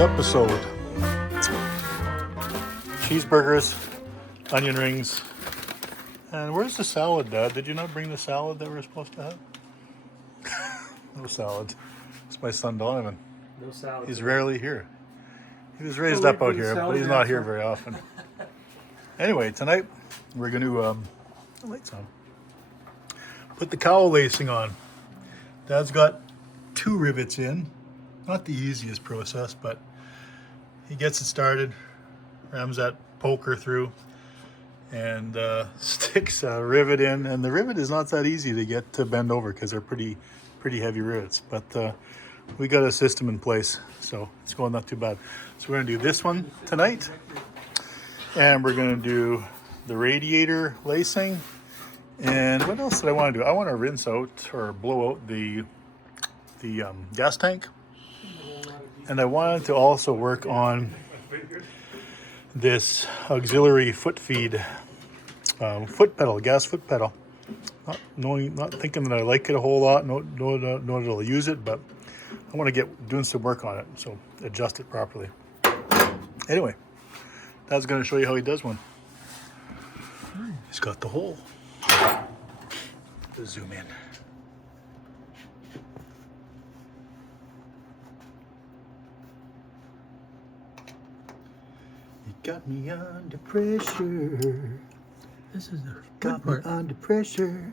episode. Cheeseburgers, onion rings, and where's the salad, Dad? Did you not bring the salad that we're supposed to have? No salad. It's my son Donovan. No salad. He's rarely here. He was raised up out here, but he's not here very often. Anyway, tonight we're going to the lights on. Put the cowl lacing on. Dad's got 2 rivets in. Not the easiest process, but he gets it started, rams that poker through, and sticks a rivet in. And the rivet is not that easy to get to bend over because they're pretty heavy rivets. But we got a system in place, so it's going not too bad. So we're going to do this one tonight, and we're going to do the radiator lacing. And what else did I want to do? I want to rinse out or blow out the gas tank. And I wanted to also work on this auxiliary foot feed foot pedal, gas foot pedal. Not thinking that I like it a whole lot, know that I'll use it, but I want to get doing some work on it, so adjust it properly. Anyway, Dad's going to show you how he does one. He's got the hole. Let's zoom in. Got me under pressure. This is the Got me part, under pressure.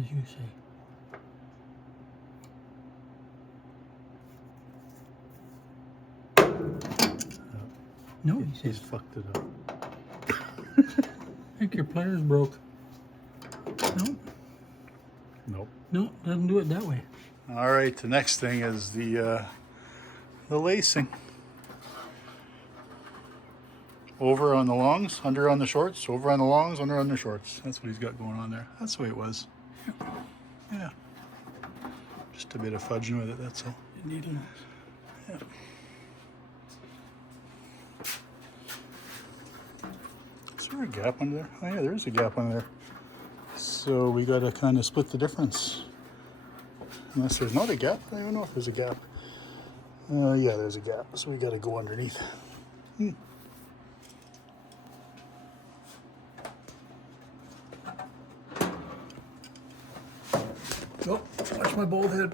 as you say. No, he He's says, fucked it up. I think your pliers broke. No, Nope. no, doesn't do it that way. All right, the next thing is the lacing. Over on the longs, under on the shorts, over on the longs, under on the shorts. That's what he's got going on there. That's the way it was. Yeah. Just a bit of fudging with it, that's all. Needle. Yeah. Is there a gap under there? Oh yeah, there is a gap under there. So we got to kind of split the difference. Unless there's not a gap. I don't even know if there's a gap. Yeah, there's a gap. So we got to go underneath. Oh, watch my bald head.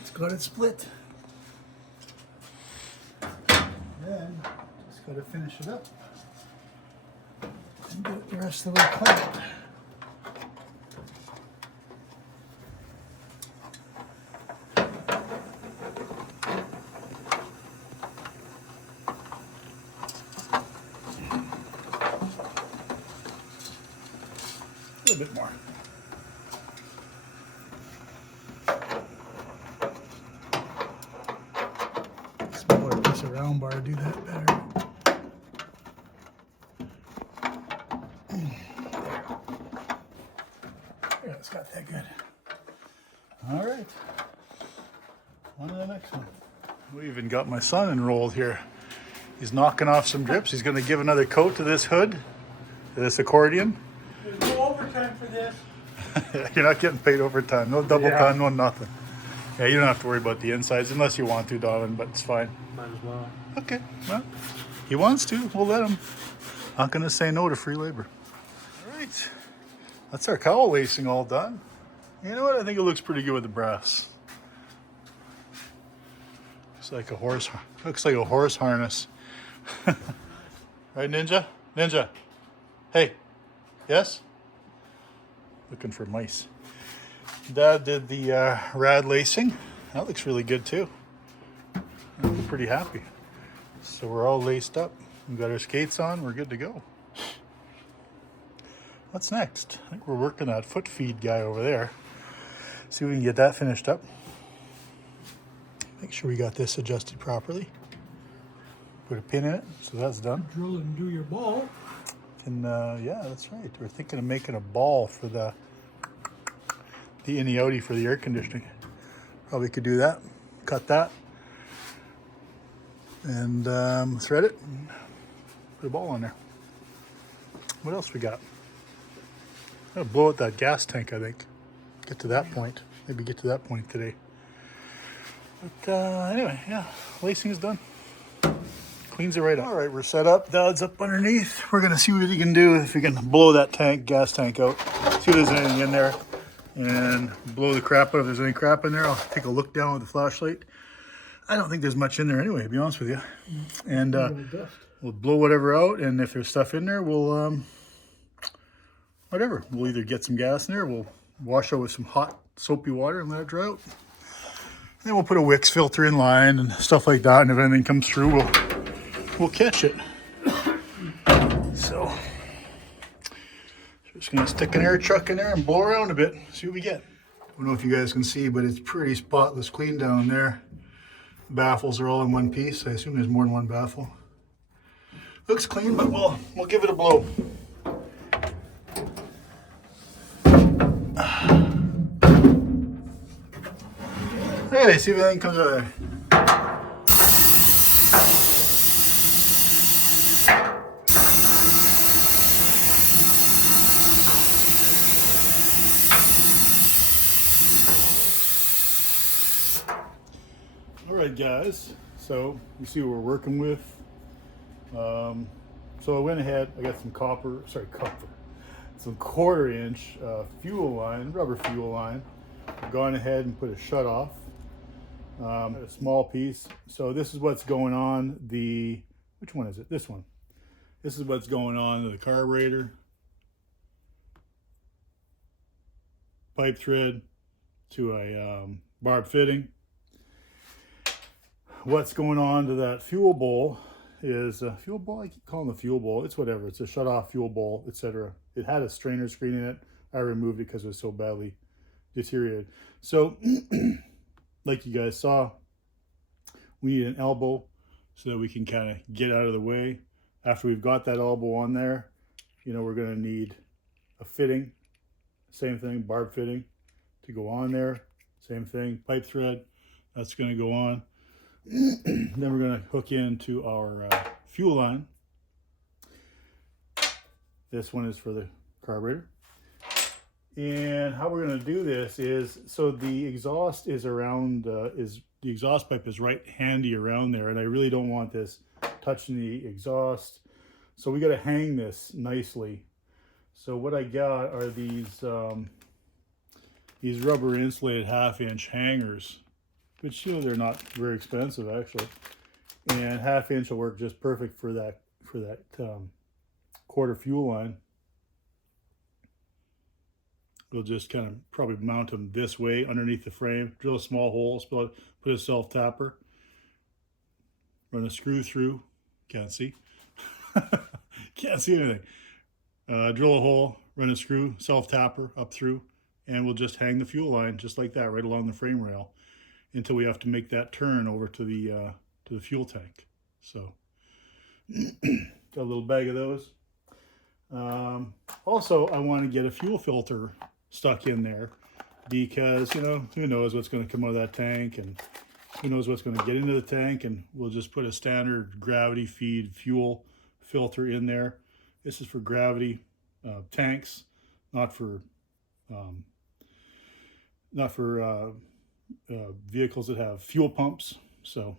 It's got it split. Then just got to finish it up and get the rest of it cut. A little bit more. Smaller piece of round bar do that better. Yeah, it's got that good. All right. On to the next one. We even got my son enrolled here. He's knocking off some drips. He's going to give another coat to this hood, to this accordion. There's no overtime for this. You're not getting paid overtime. No double time, no nothing. Yeah, you don't have to worry about the insides unless you want to, Donovan, but it's fine. Might as well. Okay, well, he wants to. We'll let him. Not going to say no to free labor. All right. That's our cowl lacing all done. You know what? I think it looks pretty good with the brass. Looks like a horse harness. Right, Ninja? Ninja. Hey. Yes? Looking for mice. Dad did the rad lacing. That looks really good too. I'm pretty happy. So we're all laced up. We've got our skates on. We're good to go. What's next? I think we're working that foot feed guy over there. See if we can get that finished up. Make sure we got this adjusted properly. Put a pin in it, so that's done. Drill and do your ball. And yeah, that's right. We're thinking of making a ball for the innie outie for the air conditioning. Probably could do that. Cut that. and thread it and put a ball on there. What else we got? I'm gonna blow out that gas tank, I think. Get to that point. Maybe get to that point today. But anyway, yeah, lacing is done. Cleans it right up. All right, we're set up. Dad's up underneath. We're gonna see what he can do if we can blow that tank, gas tank out. See if there's anything in there, and blow the crap out. If there's any crap in there, I'll take a look down with the flashlight. I don't think there's much in there anyway, to be honest with you. And we'll blow whatever out, and if there's stuff in there, we'll whatever. We'll either get some gas in there, we'll wash out with some hot soapy water and let it dry out. And then we'll put a Wix filter in line and stuff like that, and if anything comes through, we'll catch it. So just gonna stick an air chuck in there and blow around a bit, see what we get. I don't know if you guys can see, but it's pretty spotless clean down there. Baffles are all in one piece. I assume there's more than one baffle. Looks clean, but we'll give it a blow. Hey, see if anything comes out of there. All right, guys. So you see what we're working with. So I went ahead. I got some some 1/4 inch fuel line, rubber fuel line. I've gone ahead and put a shut off. A small piece. So this is what's going on which one is it? This one. This is what's going on the carburetor. Pipe thread to a barb fitting. What's going on to that fuel bowl is a fuel bowl. I keep calling it the fuel bowl. It's whatever. It's a shut off fuel bowl, etc. It had a strainer screen in it. I removed it because it was so badly deteriorated. So like you guys saw, we need an elbow so that we can kind of get out of the way. After we've got that elbow on there, we're going to need a fitting. Same thing, barb fitting to go on there. Same thing, pipe thread, that's going to go on. Then we're going to hook into our fuel line. This one is for the carburetor. And how we're going to do this is, so the exhaust is around, the exhaust pipe is right handy around there, and I really don't want this touching the exhaust. So we got to hang this nicely. So what I got are these rubber insulated 1/2 inch hangers, which they're not very expensive actually, and 1/2 inch will work just perfect for that 1/4 fuel line. We'll just kind of probably mount them this way underneath the frame, drill a small hole, put a self tapper, run a screw through, can't see, can't see anything. Drill a hole, run a screw, self tapper up through, and we'll just hang the fuel line just like that right along the frame rail until we have to make that turn over to the fuel tank. So got a little bag of those. Also, I want to get a fuel filter stuck in there because, who knows what's going to come out of that tank, and who knows what's going to get into the tank, and we'll just put a standard gravity feed fuel filter in there. This is for gravity tanks, not for vehicles that have fuel pumps. So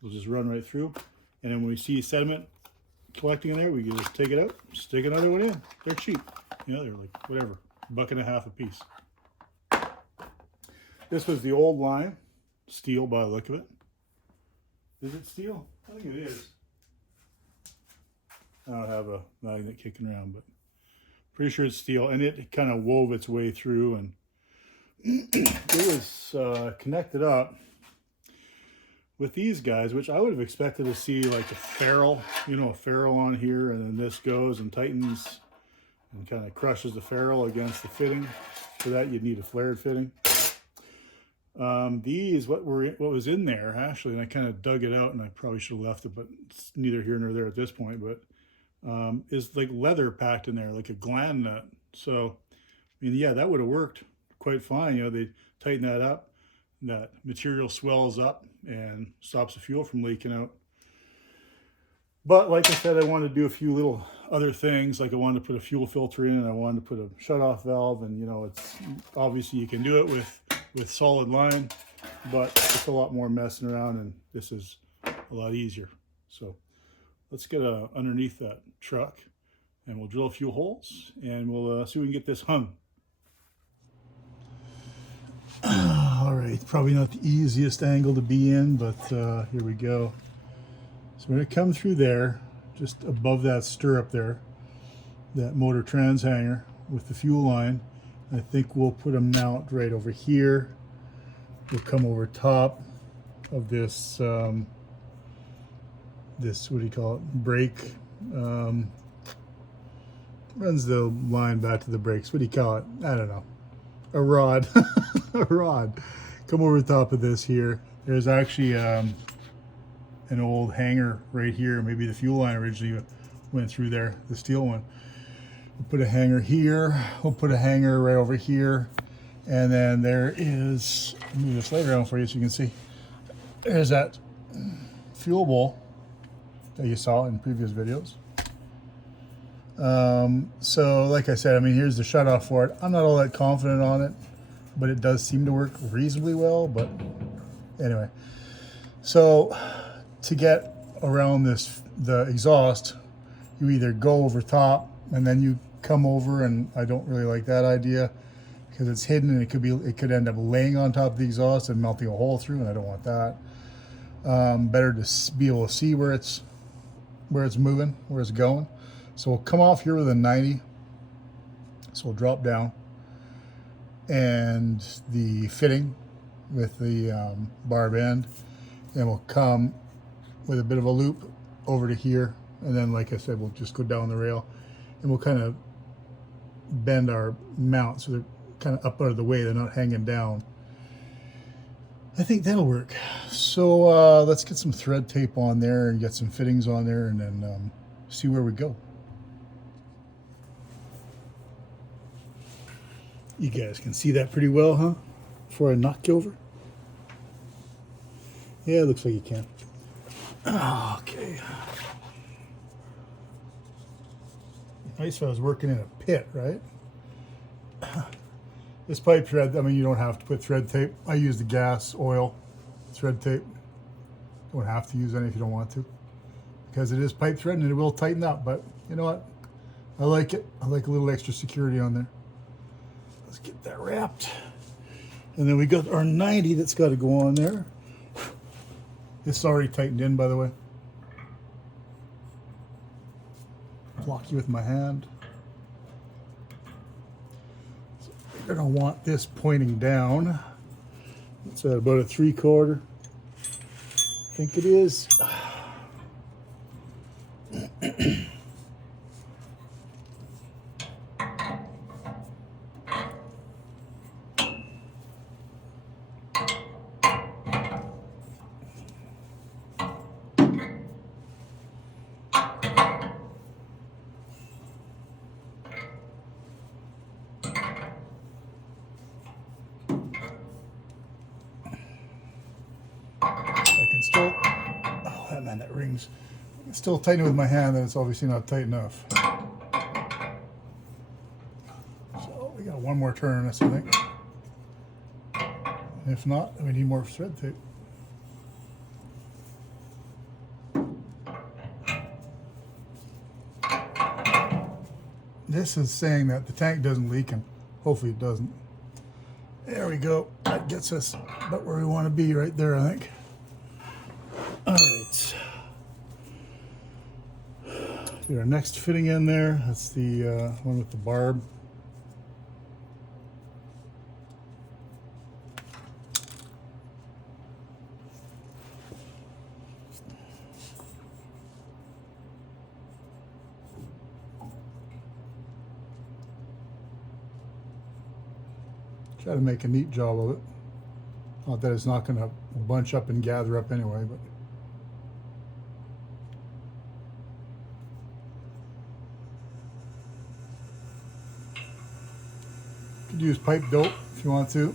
we'll just run right through, and then when we see sediment collecting in there, we can just take it out, stick another one in. They're cheap, they're like whatever, $1.50 a piece. This was the old line, steel by the look of it. Is it steel? I think it is. I don't have a magnet kicking around, but pretty sure it's steel, and it kind of wove its way through, and it was connected up with these guys, which I would have expected to see like a ferrule, a ferrule on here, and then this goes and tightens and kind of crushes the ferrule against the fitting. For that, you'd need a flared fitting. What was in there actually, and I kind of dug it out, and I probably should have left it, but it's neither here nor there at this point, but is like leather packed in there, like a gland nut. So, yeah, that would have worked quite fine. They tighten that up, that material swells up and stops the fuel from leaking out. But like I said, I wanted to do a few little other things. Like I wanted to put a fuel filter in, and I wanted to put a shut-off valve. And you know, it's obviously you can do it with solid line, but it's a lot more messing around, and this is a lot easier. So let's get underneath that truck, and we'll drill a few holes, and we'll see if we can get this hung. All right, probably not the easiest angle to be in, but here we go. So we're going to come through there, just above that stirrup there, that motor trans hanger with the fuel line. I think we'll put a mount right over here. We'll come over top of this, this, what do you call it, brake. Runs the line back to the brakes. What do you call it? I don't know. A rod. A rod. Come over the top of this here. There's actually an old hanger right here. Maybe the fuel line originally went through there, the steel one. We'll put a hanger here. We'll put a hanger right over here. And then there is, let me just lay it around for you so you can see. There's that fuel bowl that you saw in previous videos. So like I said, I mean, here's the shutoff for it. I'm not all that confident on it, but it does seem to work reasonably well. But anyway, so to get around this, the exhaust, you either go over top and then you come over, and I don't really like that idea because it's hidden and it could end up laying on top of the exhaust and melting a hole through, and I don't want that. Better to be able to see where it's moving, where it's going. So we'll come off here with a 90. So we'll drop down, and the fitting with the barb end, and we'll come with a bit of a loop over to here, and then like I said, we'll just go down the rail, and we'll kind of bend our mount so they're kind of up out of the way, they're not hanging down. I think that'll work. So let's get some thread tape on there and get some fittings on there, and then see where we go. You guys can see that pretty well, huh? Before I knock you over. Yeah, it looks like you can. Okay. Nice if I was working in a pit, right? This pipe thread, I mean, you don't have to put thread tape. I use the gas oil thread tape. You don't have to use any if you don't want to, because it is pipe thread and it will tighten up, but you know what? I like it. I like a little extra security on there. Let's get that wrapped. And then we got our 90 that's got to go on there. It's already tightened in, by the way. Block you with my hand. So you're going to want this pointing down. It's at about a 3/4. I think it is. Still, oh man, that rings. I can still tighten it with my hand, and it's obviously not tight enough. So we got one more turn on this, I think. If not, we need more thread tape. This is saying that the tank doesn't leak, and hopefully it doesn't. There we go. That gets us about where we want to be right there, I think. All right. Get our next fitting in there. That's the one with the barb. Try to make a neat job of it. Not that it's not going to bunch up and gather up anyway, but you could use pipe dope if you want to.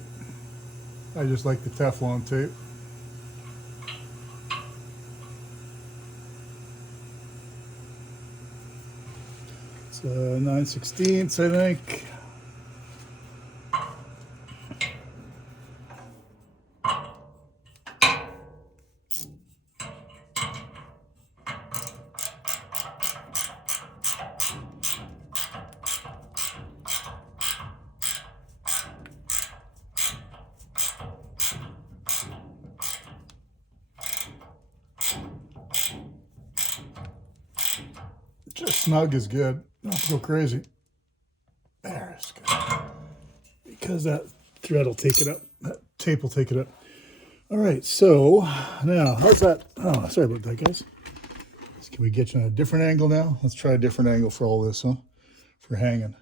I just like the Teflon tape. It's 9/16, I think. Just snug is good. Don't have to go crazy. There is good. Because that thread will take it up. That tape will take it up. All right, so now, how's that? Oh, sorry about that, guys. Can we get you on a different angle now? Let's try a different angle for all this, huh? For hanging.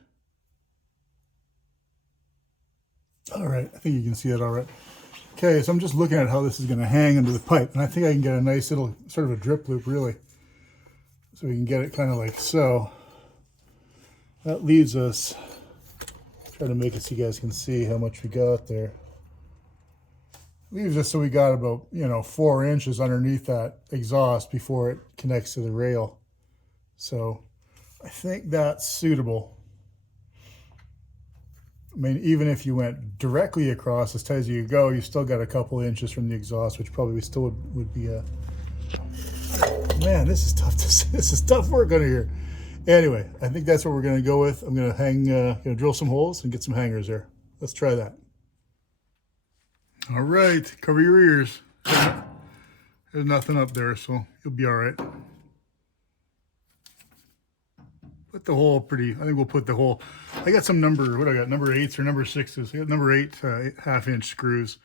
All right, I think you can see it all right. Okay, so I'm just looking at how this is going to hang under the pipe, and I think I can get a nice little sort of a drip loop, really. So we can get it kind of like so. That leaves us, try to make it so you guys can see how much we got there. Leaves us so we got about, 4 inches underneath that exhaust before it connects to the rail. So I think that's suitable. I mean, even if you went directly across as tight as you could go, you still got a couple inches from the exhaust, which probably still would be a... Man, this is tough this is tough work under here. Anyway, I think that's what we're going to go with. I'm going to hang, drill some holes and get some hangers there. Let's try that. All right, cover your ears. There's nothing up there, so you'll be all right. Put the hole pretty, I think we'll put the hole, I got some number, what I got, number 8s or number 6s. I got number 8 half-inch screws,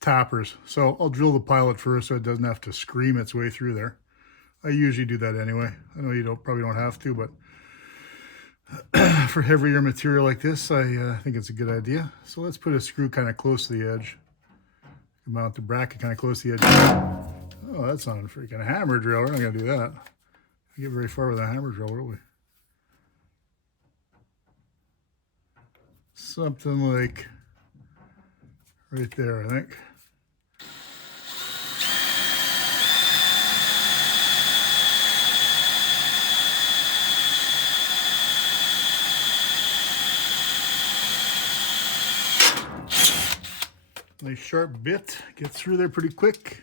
tappers. So I'll drill the pilot first so it doesn't have to scream its way through there. I usually do that anyway. I know you probably don't have to, but for heavier material like this, I think it's a good idea. So let's put a screw kind of close to the edge. Mount the bracket kind of close to the edge. Oh, that's not a freaking hammer drill. We're not going to do that. We get very far with a hammer drill, will we? Something like right there, I think. Nice sharp bit, gets through there pretty quick.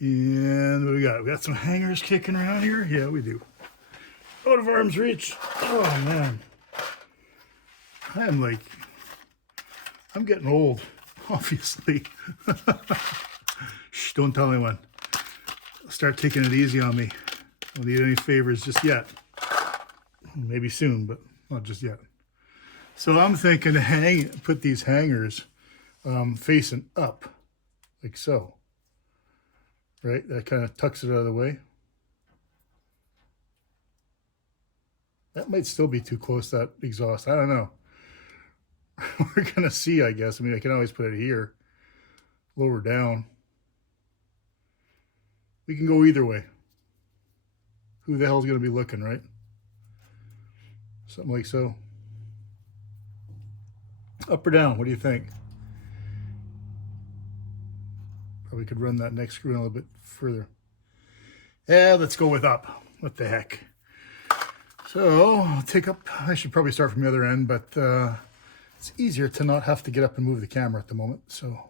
And what do we got? We got some hangers kicking around here? Yeah, we do. Out of arm's reach. Oh man. I'm getting old, obviously. Shh, don't tell anyone. Start taking it easy on me. I don't need any favors just yet. Maybe soon, but not just yet. So I'm thinking to put these hangers facing up, like so. Right? That kind of tucks it out of the way. That might still be too close, that exhaust. I don't know. We're going to see, I guess. I mean, I can always put it here, lower down. We can go either way. Who the hell's going to be looking, right? Something like so. Up or down, what do you think? Probably could run that next screw in a little bit further. Yeah, let's go with up. What the heck? So I'll take up, I should probably start from the other end, but it's easier to not have to get up and move the camera at the moment. So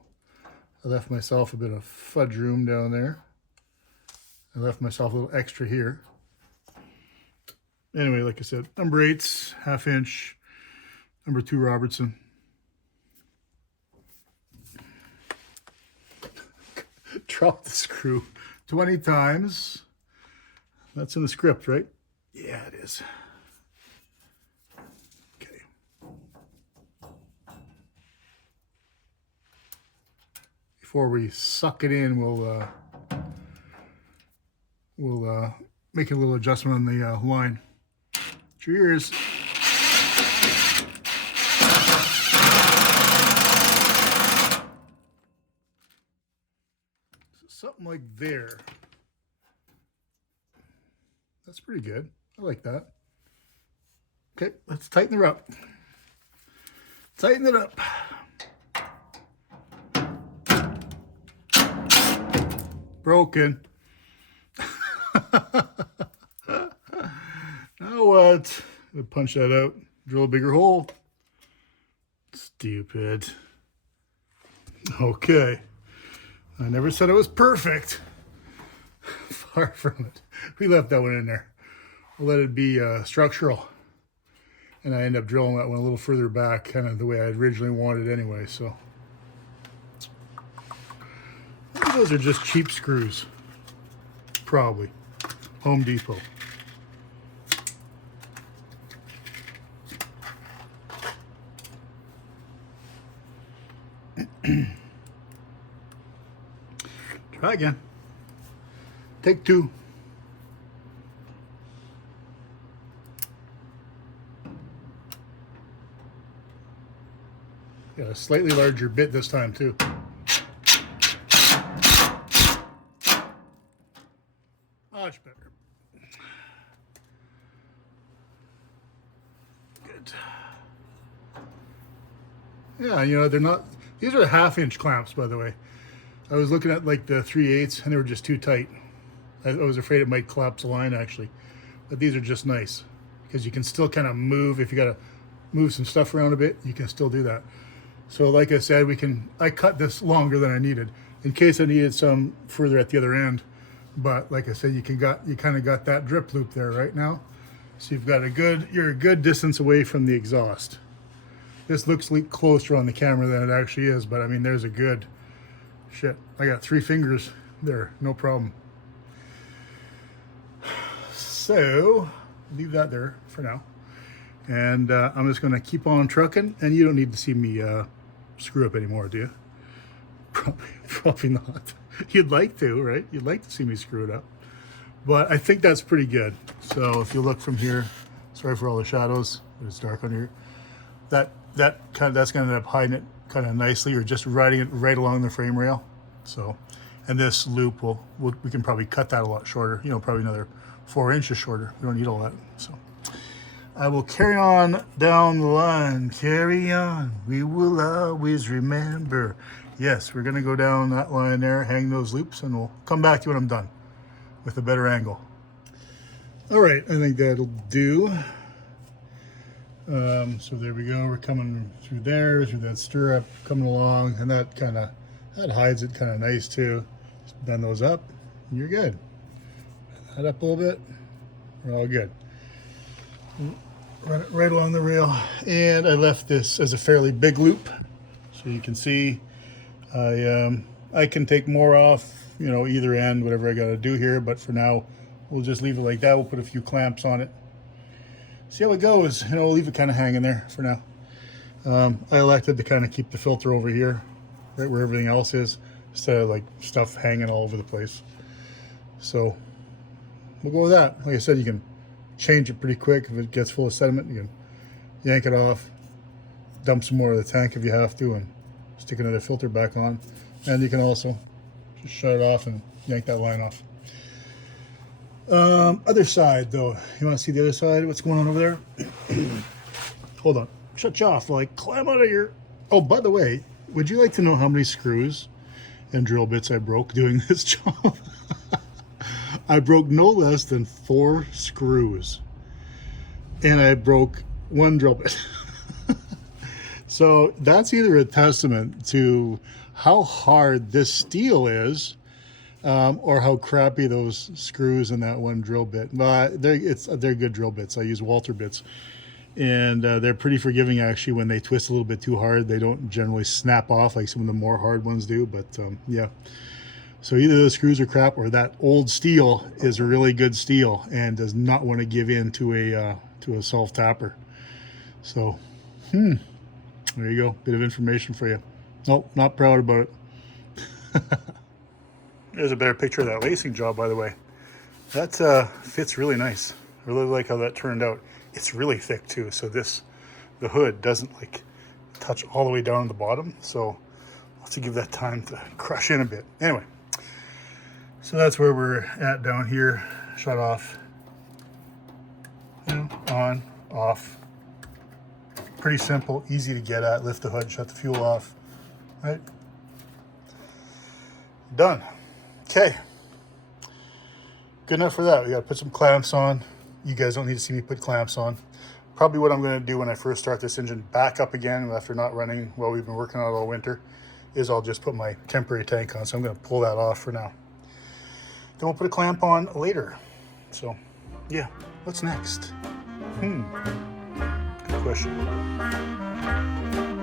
I left myself a bit of fudge room down there. I left myself a little extra here. Anyway, like I said, number 8s, half-inch, number 2 Robertson. Drop the screw 20 times. That's in the script, right? Yeah, it is. Okay. Before we suck it in, we'll make a little adjustment on the line. Cheers. Something like there. That's pretty good. I like that. Okay, let's tighten her up. Tighten it up. Broken. Now what? Punch that out, drill a bigger hole. Stupid. Okay. I never said it was perfect. Far from it. We left that one in there. We'll let it be structural. And I end up drilling that one a little further back, kind of the way I originally wanted anyway, so. Those are just cheap screws. Probably. Home Depot. Try again. Take two. Got a slightly larger bit this time too. Much better. Good. Yeah, you know, they're not, these are 1/2 inch clamps, by the way. I was looking at like the 3/8 and they were just too tight. I was afraid it might collapse the line actually. But these are just nice because you can still kind of move. If you got to move some stuff around a bit, you can still do that. So like I said, I cut this longer than I needed in case I needed some further at the other end. But like I said, you kind of got that drip loop there right now. So you're a good distance away from the exhaust. This looks like closer on the camera than it actually is, but I mean, there's a good, shit, I got 3 fingers there, no problem. So, leave that there for now. And I'm just gonna keep on trucking, and you don't need to see me screw up anymore, do you? Probably not. You'd like to, right? You'd like to see me screw it up. But I think that's pretty good. So if you look from here, sorry for all the shadows, it's dark on here. That's gonna end up hiding it kind of nicely, or just riding it right along the frame rail. So, and this loop we can probably cut that a lot shorter, you know, probably another 4 inches shorter. We don't need all that. So I will carry on down the line. Carry on, we will always remember. Yes, we're gonna go down that line there, hang those loops, and we'll come back to you when I'm done with a better angle. All right, I think that'll do. So there we go. We're coming through there, through that stirrup, coming along, and that hides it kind of nice too. Just bend those up, and you're good. Bend that up a little bit. We're all good. Run it right along the rail, and I left this as a fairly big loop, so you can see. I can take more off, you know, either end, whatever I got to do here. But for now, we'll just leave it like that. We'll put a few clamps on it. See how it goes. You know, we'll leave it kind of hanging there for now. I elected to kind of keep the filter over here, right where everything else is, instead of like stuff hanging all over the place. So we'll go with that. Like I said, you can change it pretty quick. If it gets full of sediment, you can yank it off, dump some more of the tank if you have to, and stick another filter back on. And you can also just shut it off and yank that line off. Other side though, you want to see the other side? What's going on over there? Hold on, shut you off, like climb out of here. Oh, by the way, would you like to know how many screws and drill bits I broke doing this job? I broke no less than 4 screws, and I broke 1 drill bit. So that's either a testament to how hard this steel is, or how crappy those screws and that 1 drill bit. But they're good drill bits. I use Walter bits, and they're pretty forgiving actually. When they twist a little bit too hard, they don't generally snap off like some of the more hard ones do. But yeah, so either those screws are crap, or that old steel is really good steel and does not want to give in to a self tapper. So there you go, bit of information for you. Nope, not proud about it. There's a better picture of that lacing job, by the way. That fits really nice. I really like how that turned out. It's really thick too, so the hood doesn't like touch all the way down to the bottom, so I'll have to give that time to crush in a bit. Anyway, so that's where we're at down here. Shut off, on, off. Pretty simple, easy to get at. Lift the hood, shut the fuel off, right? Done. Okay. good enough for that. We got to put some clamps on. You guys don't need to see me put clamps on. Probably what I'm going to do when I first start this engine back up again after not running while we've been working on it all winter is I'll just put my temporary tank on. So I'm going to pull that off for now. Then we'll put a clamp on later. So yeah, what's next? Good question.